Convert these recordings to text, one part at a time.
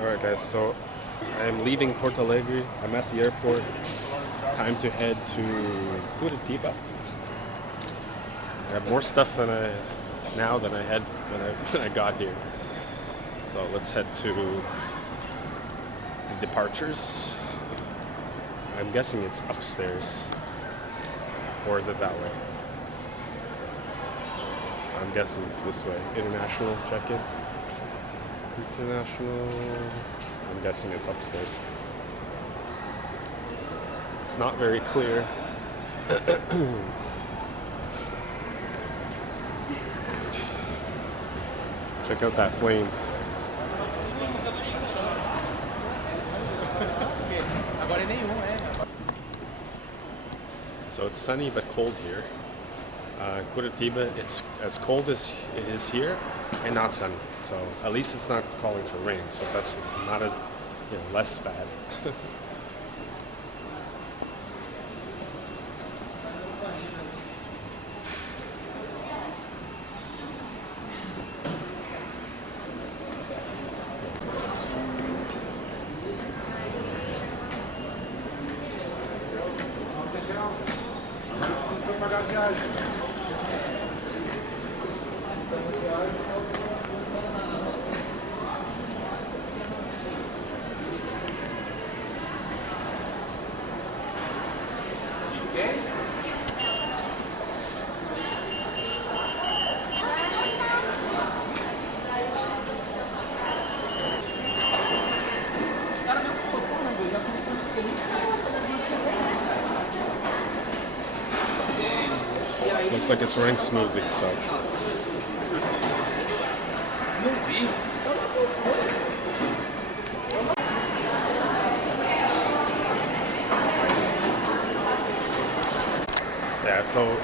Alright guys, so I'm leaving Porto Alegre. I'm at the airport. Time to head to Curitiba. I have more stuff than I had when I got here. So let's head to the departures. I'm guessing it's upstairs. Or is it that way? I'm guessing it's this way. International check-in. International. I'm guessing it's upstairs. It's not very clear. Check out that plane. So it's sunny but cold here. Curitiba, it's as cold as it is here and not sunny. So at least it's not calling for rain. So that's not as, less bad. Looks like it's running smoothly, so. Yeah, so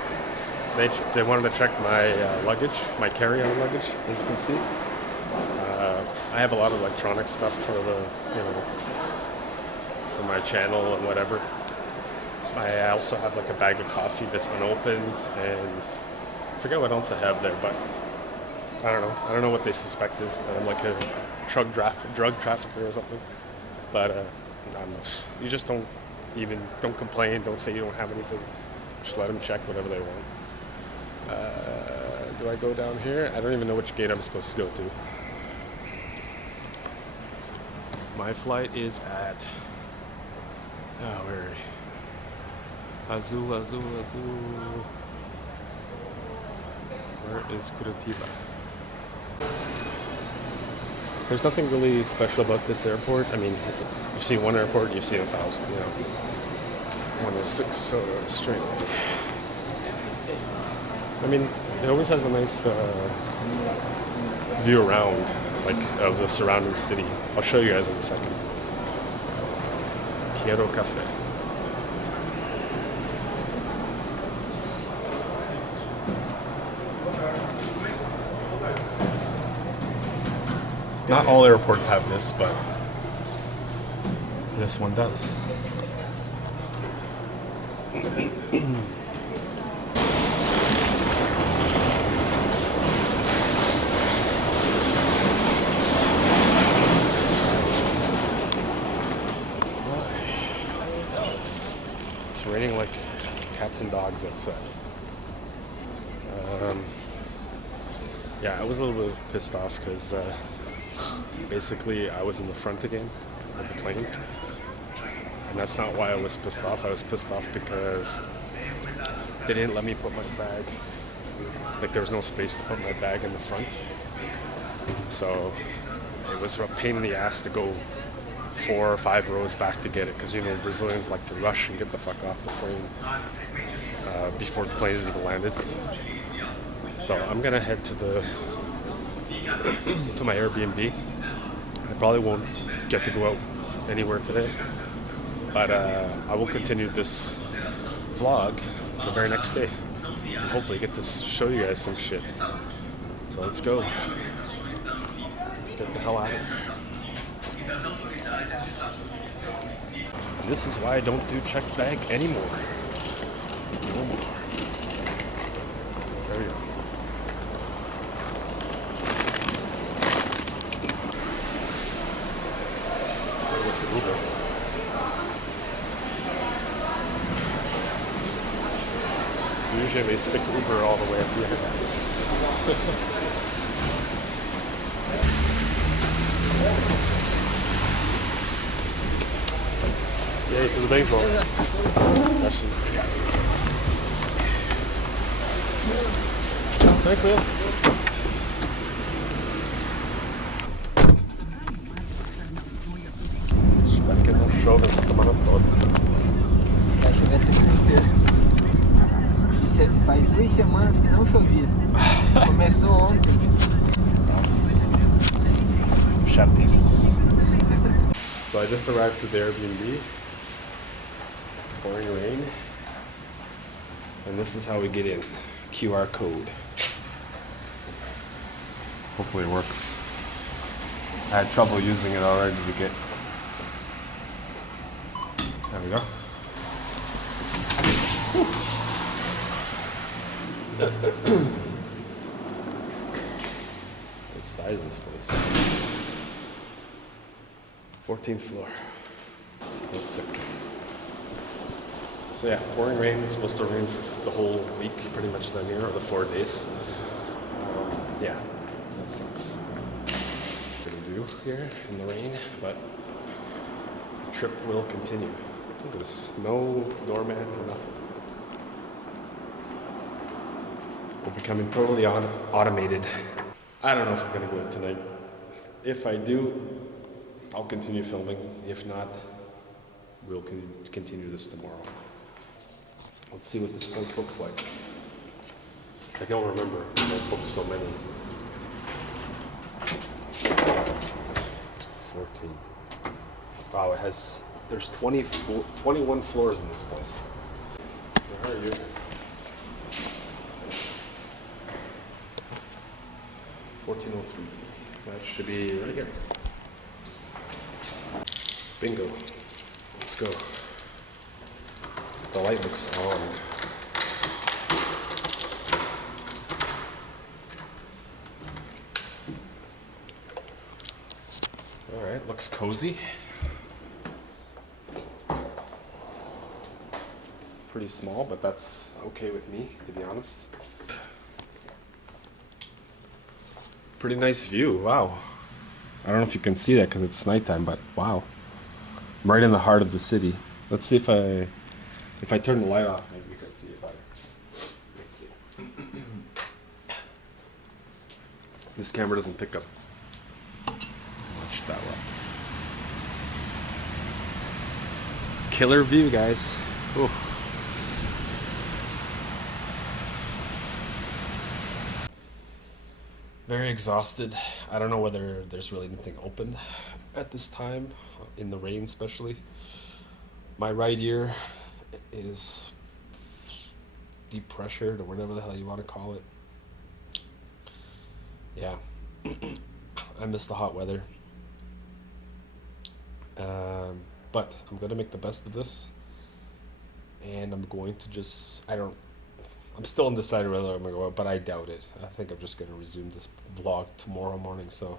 they wanted to check my luggage, my carry-on luggage, as you can see. I have a lot of electronic stuff for for my channel and whatever. I also have like a bag of coffee that's unopened, and I forget what else I have there, but I don't know. I don't know what they suspected. I'm like a drug trafficker or something. But you just don't complain. Don't say you don't have anything. Just let them check whatever they want. Do I go down here? I don't even know which gate I'm supposed to go to. My flight is at. Where are we? Azul. Where is Curitiba? There's nothing really special about this airport. I mean, you've seen one airport, you've seen 1,000, 106, so strange. I mean, it always has a nice view around, like, of the surrounding city. I'll show you guys in a second. Quiero café. Not all airports have this, but this one does. It's raining like cats and dogs outside. Yeah, I was a little bit pissed off because basically I was in the front again of the plane, and that's not why I was pissed off. I was pissed off because they didn't let me put my bag, like there was no space to put my bag in the front, so it was a pain in the ass to go 4 or 5 rows back to get it, because Brazilians like to rush and get the fuck off the plane before the plane is even landed. So I'm gonna head to to my Airbnb. I probably won't get to go out anywhere today, but I will continue this vlog the very next day and hopefully get to show you guys some shit. So let's go. Let's get the hell out of here. This is why I don't do checked bag anymore. No more. There we go. Usually they stick Uber all the way at the end. Yay, tudo bem, João? Assim. Tranquilo. Espero que não chova essa semana toda. Vai chover essa semana inteira. Faz 2 semanas que não chovia. Começou ontem. Nossa. Chatice. So I just arrived to the Airbnb. Pouring rain. And this is how we get in. QR code. Hopefully it works. I had trouble using it already to get. There we go. The size of this place. 14th floor. Still sick. So yeah, pouring rain. It's supposed to rain for the whole week, pretty much down here, or the 4 days. Yeah, that sucks. What to do here in the rain, but the trip will continue. Look at this, no doorman or nothing. We're becoming totally automated. I don't know if I'm gonna go out tonight. If I do, I'll continue filming. If not, we'll continue this tomorrow. Let's see what this place looks like. I don't remember. I booked so many. 14. Wow, there's 21 floors in this place. Where are you? $14.03. That should be right here. Bingo. Let's go. The light looks on. Alright, looks cozy. Pretty small, but that's okay with me, to be honest. Pretty nice view, wow. I don't know if you can see that because it's nighttime, but wow. I'm right in the heart of the city. Let's see if I turn the light off, maybe you can see it better. Let's see. This camera doesn't pick up much that well. Killer view, guys. Ooh. Very exhausted. I don't know whether there's really anything open at this time, in the rain especially. My right ear is deep pressured, or whatever the hell you want to call it. Yeah. I miss the hot weather. But I'm going to make the best of this. And I'm going to just, I'm still undecided whether I'm going to go out, but I doubt it. I think I'm just going to resume this vlog tomorrow morning, so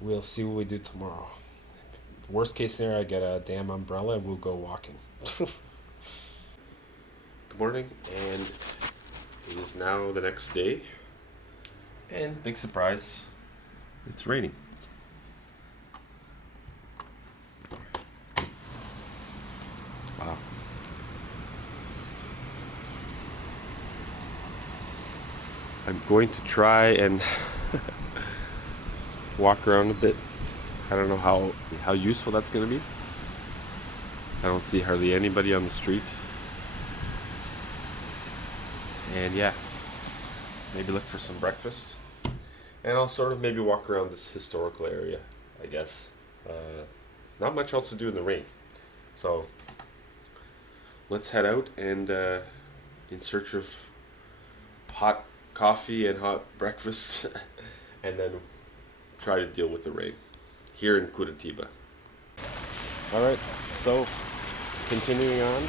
we'll see what we do tomorrow. Worst case scenario, I get a damn umbrella and we'll go walking. Good morning, and it is now the next day, and big surprise, it's raining. Wow. I'm going to try and walk around a bit. I don't know how useful that's going to be. I don't see hardly anybody on the street. And yeah, maybe look for some breakfast. And I'll sort of maybe walk around this historical area, I guess. Not much else to do in the rain. So let's head out and in search of hot coffee and hot breakfast and then try to deal with the rain here in Curitiba. Alright, so continuing on,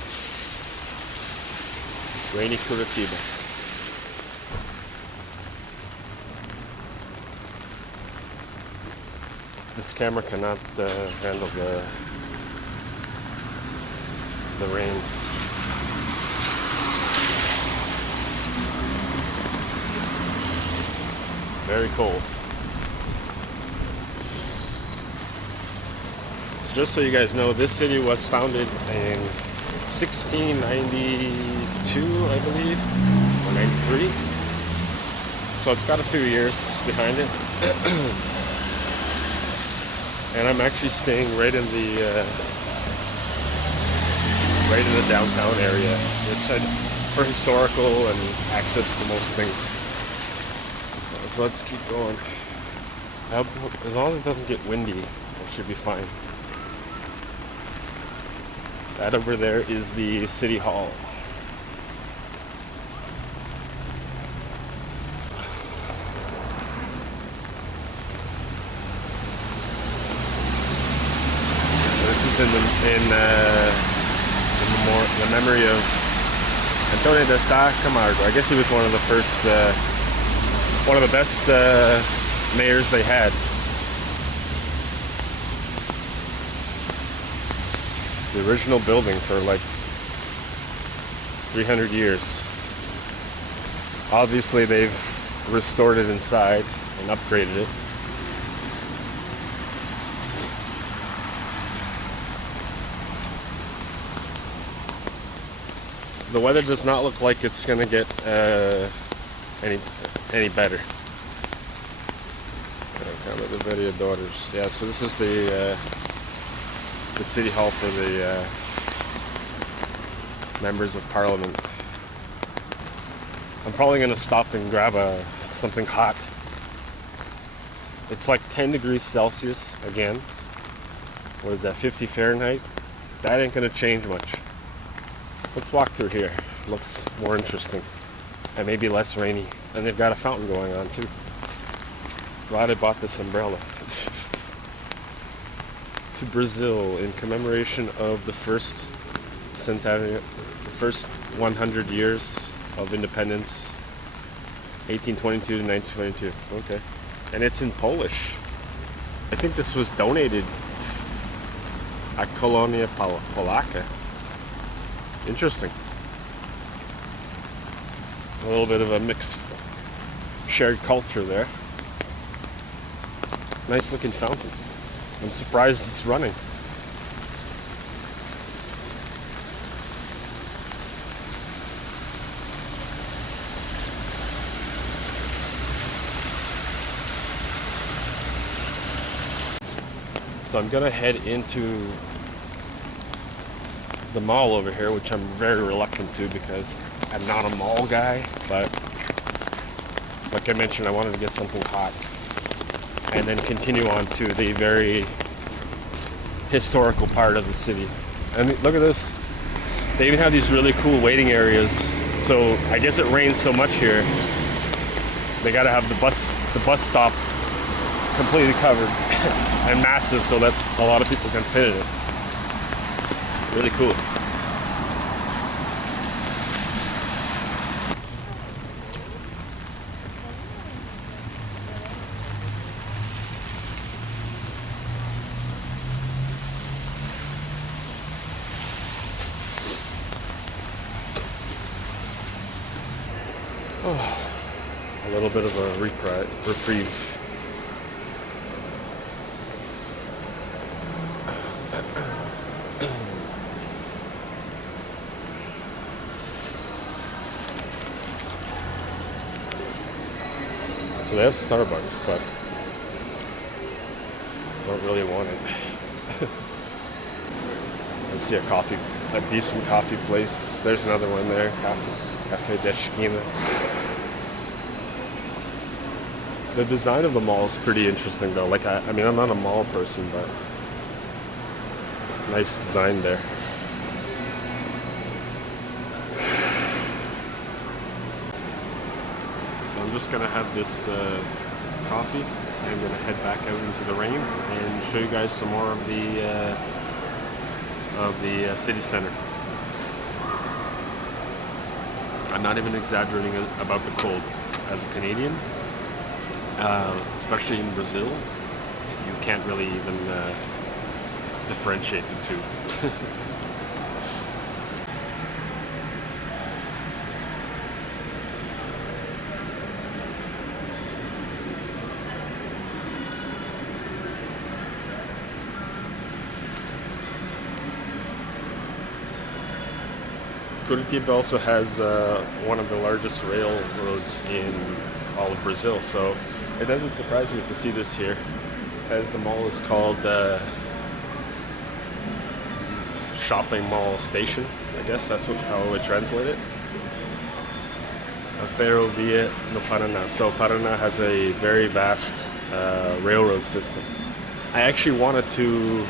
rainy Curitiba. This camera cannot handle the rain. Very cold. So just so you guys know, this city was founded in 1692, I believe, or 93. So it's got a few years behind it. And I'm actually staying right in the downtown area, which for historical and access to most things. So let's keep going. As long as it doesn't get windy, it should be fine. That over there is the city hall. This is in the memory of Antonio de Sá Camargo. I guess he was one of the first, one of the best mayors they had. The original building for like 300 years. Obviously they've restored it inside and upgraded it. The weather does not look like it's gonna get any better. Câmara de Vereadores. Yeah, so this is the city hall for the members of parliament. I'm probably gonna stop and grab something hot. It's like 10 degrees Celsius again. What is that, 50 Fahrenheit? That ain't gonna change much. Let's walk through here. Looks more interesting and maybe less rainy. And they've got a fountain going on too. Glad I bought this umbrella. To Brazil in commemoration of the first centennial, the first 100 years of independence, 1822 to 1922. Okay, and it's in Polish. I think this was donated at Kolonia Polaka. Interesting. A little bit of a mixed, shared culture there. Nice looking fountain. I'm surprised it's running. So I'm gonna head into the mall over here, which I'm very reluctant to because I'm not a mall guy, but like I mentioned, I wanted to get something hot and then continue on to the very historical part of the city. And look at this. They even have these really cool waiting areas. So I guess it rains so much here, they gotta have the bus stop completely covered and massive so that a lot of people can fit in it. Really cool. Oh, a little bit of a reprieve. So they have Starbucks, but I don't really want it. I see a decent coffee place. There's another one there, Café de Esquina. The design of the mall is pretty interesting though. Like I mean, I'm not a mall person, but nice design there. So I'm just gonna have this coffee and I'm gonna head back out into the rain and show you guys some more of the city center. I'm not even exaggerating about the cold. As a Canadian, especially in Brazil, you can't really even differentiate the two. Curitiba also has one of the largest railroads in all of Brazil, so it doesn't surprise me to see this here, as the mall is called Shopping Mall Station. I guess that's how I would translate it. A Ferrovia no Paraná. So Paraná has a very vast railroad system. I actually wanted to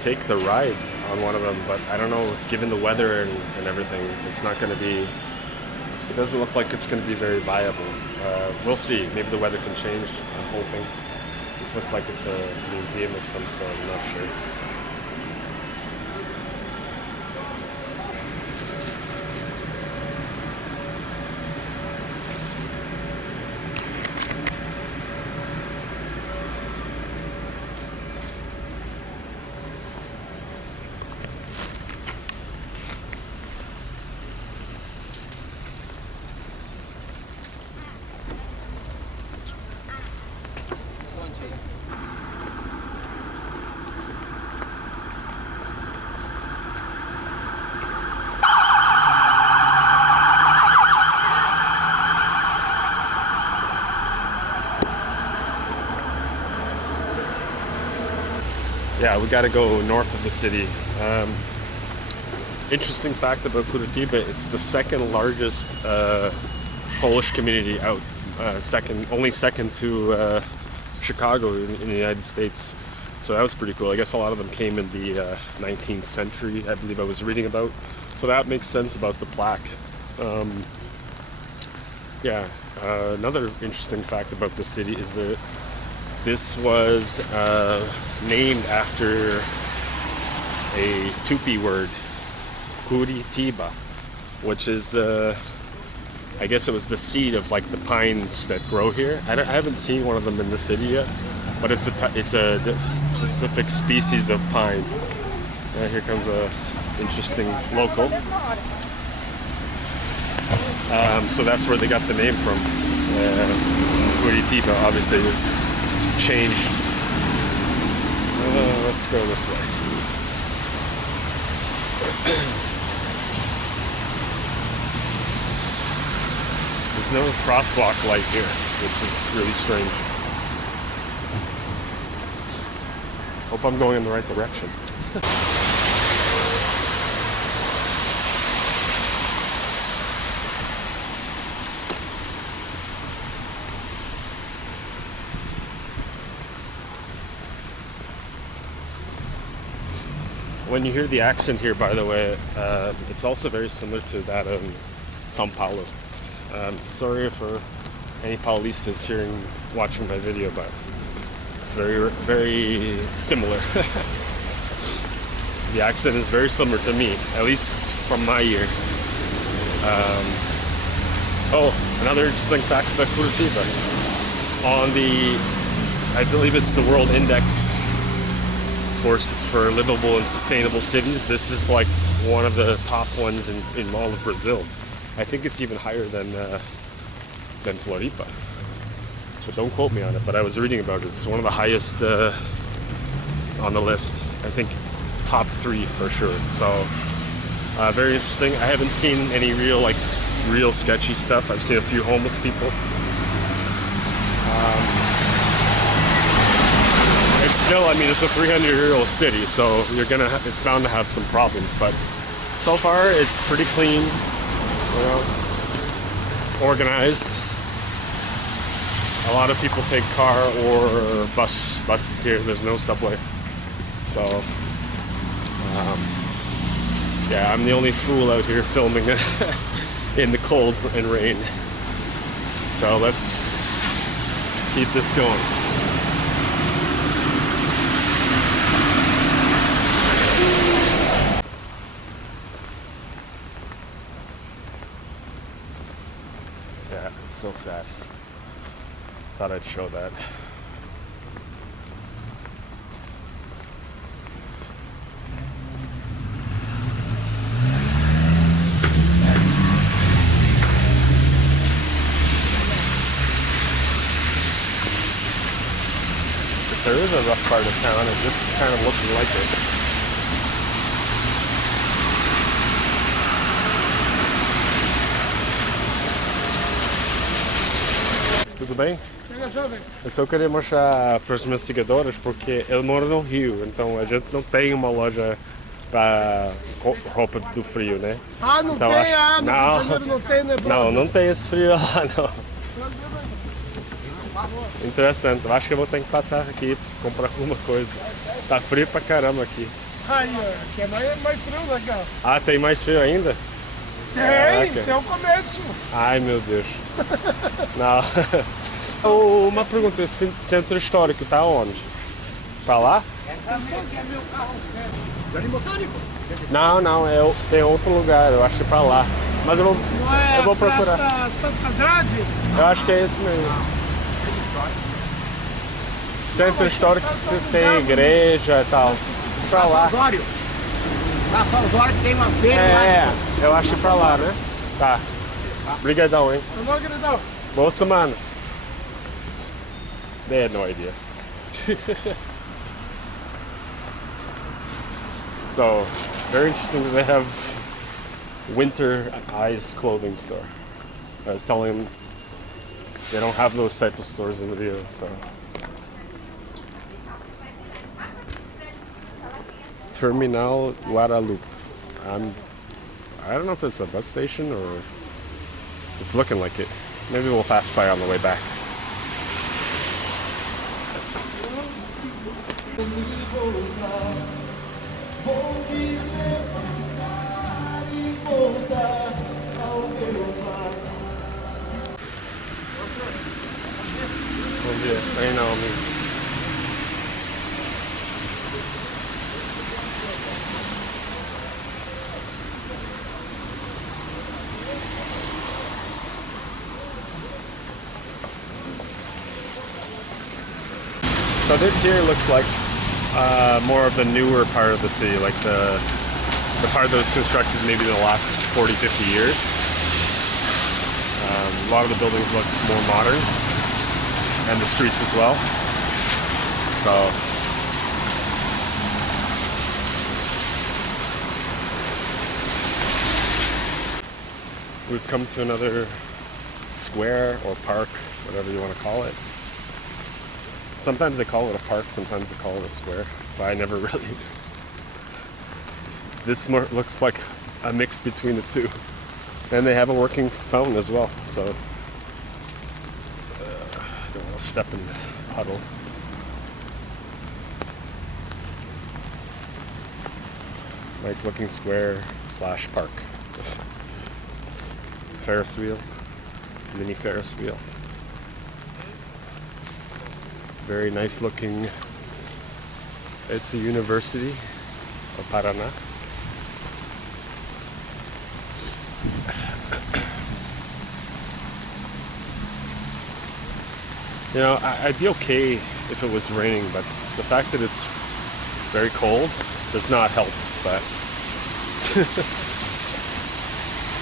take the ride on one of them, but I don't know, given the weather and everything, it's not going to be, it doesn't look like it's going to be very viable. We'll see. Maybe the weather can change. I'm hoping. This looks like it's a museum of some sort. I'm not sure. Yeah, we got to go north of the city. Interesting fact about Curitiba, it's the second largest Polish community out, only second to Chicago in the United States. So that was pretty cool. I guess a lot of them came in the 19th century, I believe I was reading about. So that makes sense about the plaque. Another interesting fact about the city is that this was named after a Tupi word, Curitiba, which is, I guess it was the seed of like the pines that grow here. I haven't seen one of them in the city yet, but it's a specific species of pine. Here comes a interesting local. So that's where they got the name from. Curitiba obviously was changed. Let's go this way. There's no crosswalk light here, which is really strange. Hope I'm going in the right direction. When you hear the accent here, by the way, it's also very similar to that of São Paulo. Sorry for any Paulistas watching my video, but it's very, very similar. The accent is very similar to me, at least from my ear. Another interesting fact about Curitiba. I believe it's the World Index for livable and sustainable cities. This is like one of the top ones in all of Brazil. I think it's even higher than Floripa. But don't quote me on it, but I was reading about it. It's one of the highest on the list. I think top 3 for sure. So very interesting. I haven't seen any real sketchy stuff. I've seen a few homeless people. It's still, it's a 300-year-old city, so it's bound to have some problems. But so far, it's pretty clean, organized. A lot of people take car or buses here. There's no subway, so I'm the only fool out here filming in the cold and rain. So let's keep this going. Yeah, it's so sad. Thought I'd show that. There is a rough part of town, and this is kind of looking like it. bem? Chega, jovem. Eu só queria mostrar para os meus seguidores porque eu moro no Rio, então a gente não tem uma loja para roupa do frio, né? Ah, não Então, tem? acho... Ah, no Rio de não, Janeiro não tem, né, brother? não, não tem esse frio lá, não. Interessante, eu acho que eu vou ter que passar aqui comprar alguma coisa. Tá frio pra caramba aqui. Aí, ó, aqui é mais frio, né, cara? Ah, tem mais frio ainda? Tem, Caraca. isso é o começo. Ai, meu Deus. Não. Uma pergunta, esse centro histórico tá onde? Pra lá? Jardim Botânico? Não, não, tem outro lugar, eu acho que pra lá. Mas Não é eu vou procurar. Praça Santos Andrade? Eu acho que é esse mesmo. Centro histórico tem igreja e tal. Pra lá. Osório. Praça Osório tem uma feira lá. É, eu acho que pra lá, né? Tá. Obrigadão, hein? Não, não, queridão. Boa semana. They had no idea. So, very interesting that they have winterized clothing store. I was telling them they don't have those type of stores in Rio, so. Terminal Guadalupe. I don't know if it's a bus station or it's looking like it. Maybe we'll pass by on the way back. Bom dia. Bem não, amigo. So this here looks like more of the newer part of the city, like the part that was constructed maybe in the last 40, 50 years. A lot of the buildings look more modern, and the streets as well. So we've come to another square or park, whatever you want to call it. Sometimes they call it a park, sometimes they call it a square. So I never really. This more looks like a mix between the two. And they have a working fountain as well, so. I don't want to step in the puddle. Nice looking square / park. Ferris wheel, mini Ferris wheel. Very nice looking. It's the University of Paraná. You know, I'd be okay if it was raining, but the fact that it's very cold does not help, but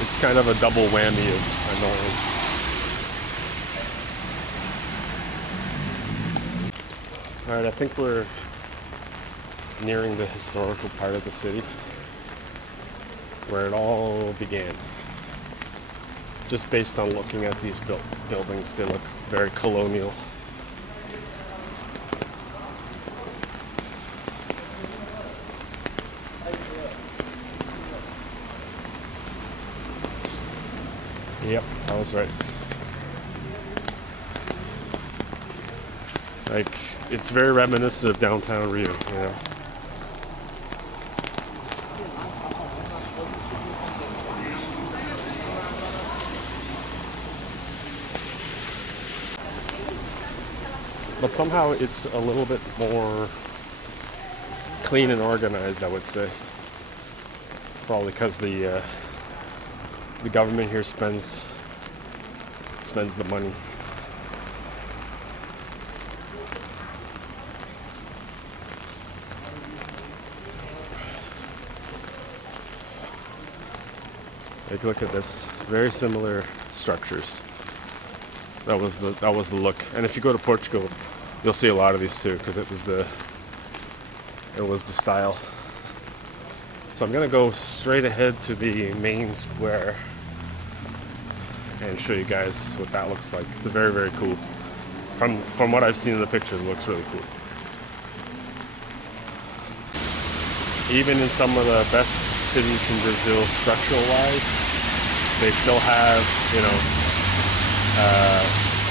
it's kind of a double whammy of annoyance. Alright, I think we're nearing the historical part of the city where it all began. Just based on looking at these buildings, they look very colonial. Yep, I was right. Like, it's very reminiscent of downtown Rio, you know. But somehow it's a little bit more clean and organized, I would say. Probably because the government here spends the money. Like, look at this, very similar structures. That was the look. And if you go to Portugal, you'll see a lot of these too, because it was the style. So I'm gonna go straight ahead to the main square and show you guys what that looks like. It's a very, very cool. From what I've seen in the pictures, it looks really cool. Even in some of the best cities in Brazil, structural-wise, they still have, you know,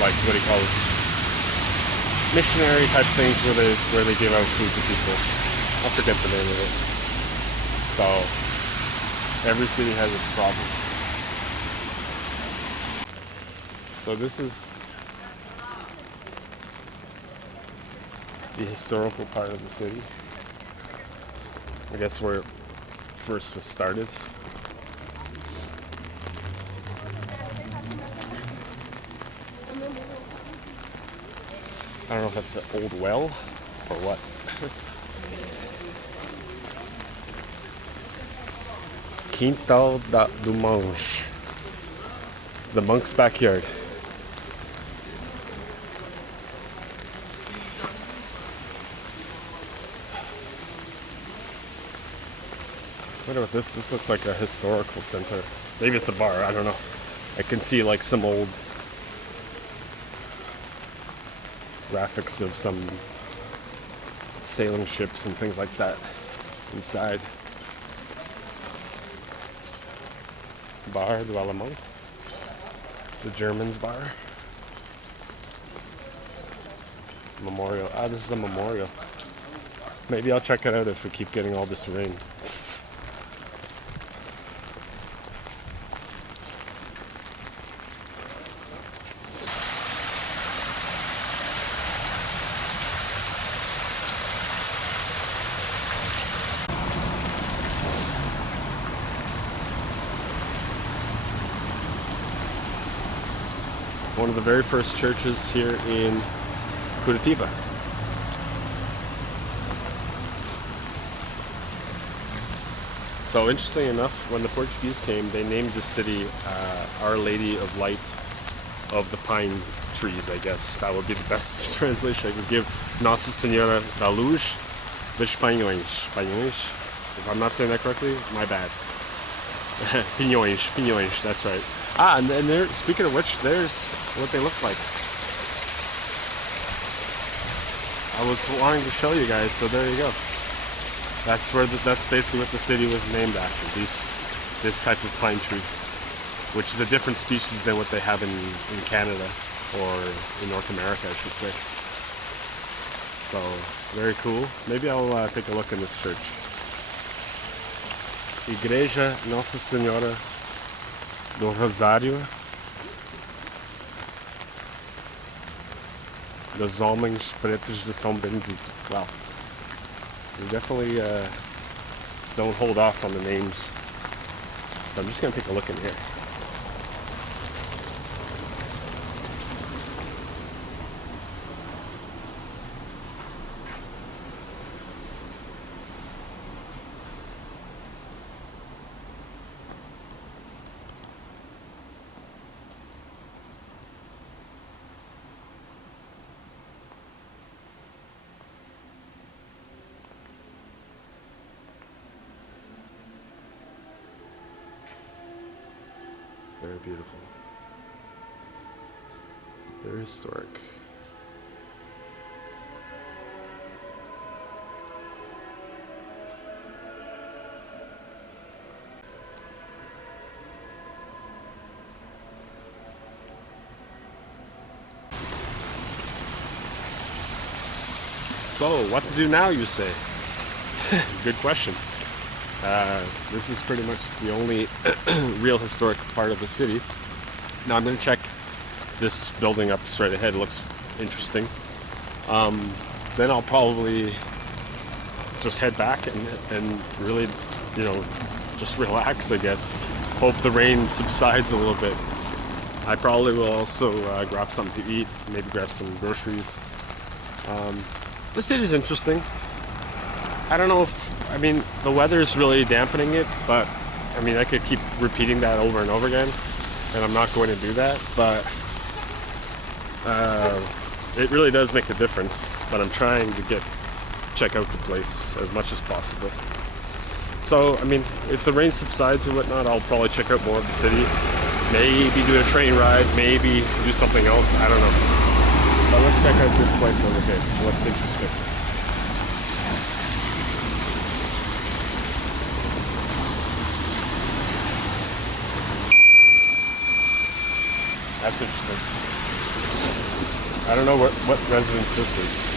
like what do you call it? Missionary type things where they give out food to people. I forget the name of it. So every city has its problems. So this is the historical part of the city. I guess where it first was started. I don't know if that's an old well or what. Quintal do Monge. The monk's backyard. I wonder what this looks like, a historical center. Maybe it's a bar, I don't know. I can see like some old graphics of some sailing ships and things like that inside. Bar do Alemão. The Germans bar. Memorial. Ah, this is a memorial. Maybe I'll check it out if we keep getting all this rain. One of the very first churches here in Curitiba. So interesting enough, when the Portuguese came, they named the city Our Lady of Light of the Pine Trees, I guess. That would be the best translation I could give. Nossa Senhora da Luz dos Pinhões. Pinhões? If I'm not saying that correctly, my bad. Pinhões, that's right. Ah, and there, speaking of which, there's what they look like. I was wanting to show you guys, so there you go. That's where that's basically what the city was named after. This type of pine tree, which is a different species than what they have in Canada or in North America, I should say. So very cool. Maybe I'll take a look in this church. Igreja Nossa Senhora do Rosário dos Homens Pretos de São Benedito. Wow. We definitely don't hold off on the names. So I'm just going to take a look in here. Very beautiful. Very historic. So, what to do now, you say? Good question. This is pretty much the only real historic part of the city. Now I'm going to check this building up straight ahead. It looks interesting. Then I'll probably just head back and really, you know, just relax, I guess. Hope the rain subsides a little bit. I probably will also grab something to eat, maybe grab some groceries. The city's interesting. I don't know if, I mean, the weather is really dampening it, but I mean, I could keep repeating that over and over again, and I'm not going to do that, but it really does make a difference, but I'm trying to check out the place as much as possible. So, I mean, if the rain subsides and whatnot, I'll probably check out more of the city, maybe do a train ride, maybe do something else, I don't know. But let's check out this place over here. What's interesting? That's interesting. I don't know what residence this is.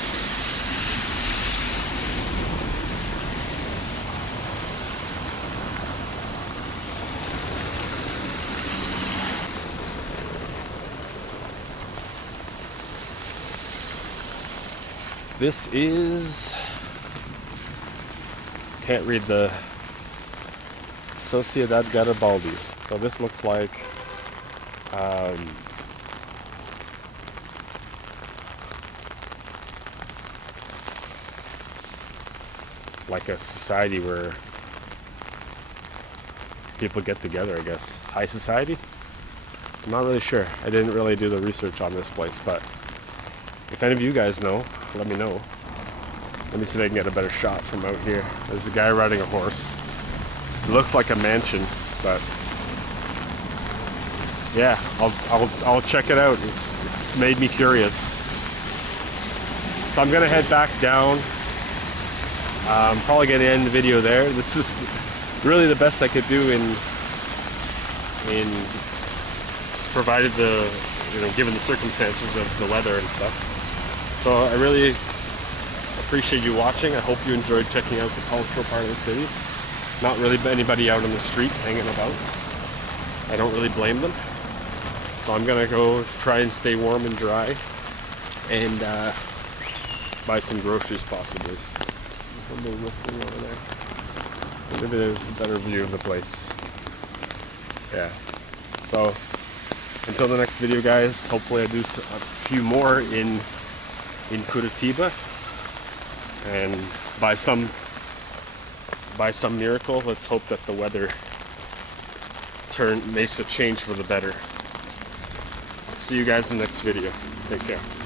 This is, can't read the Sociedad Garibaldi. So this looks like like a society where people get together, I guess. High society? I'm not really sure. I didn't really do the research on this place, but if any of you guys know, let me know. Let me see if I can get a better shot from out here. There's a guy riding a horse. It looks like a mansion, but yeah, I'll check it out. It's made me curious. So I'm gonna head back down. Probably gonna end the video there. This is really the best I could do in provided the, given the circumstances of the weather and stuff. So I really appreciate you watching. I hope you enjoyed checking out the cultural part of the city. Not really anybody out on the street hanging about. I don't really blame them. So I'm gonna go try and stay warm and dry and buy some groceries possibly. Somebody listening over there. Maybe there's a better view of the place. Yeah. So until the next video, guys, hopefully I do a few more in Curitiba, and by some miracle, let's hope that the weather makes a change for the better. See you guys in the next video. Take care.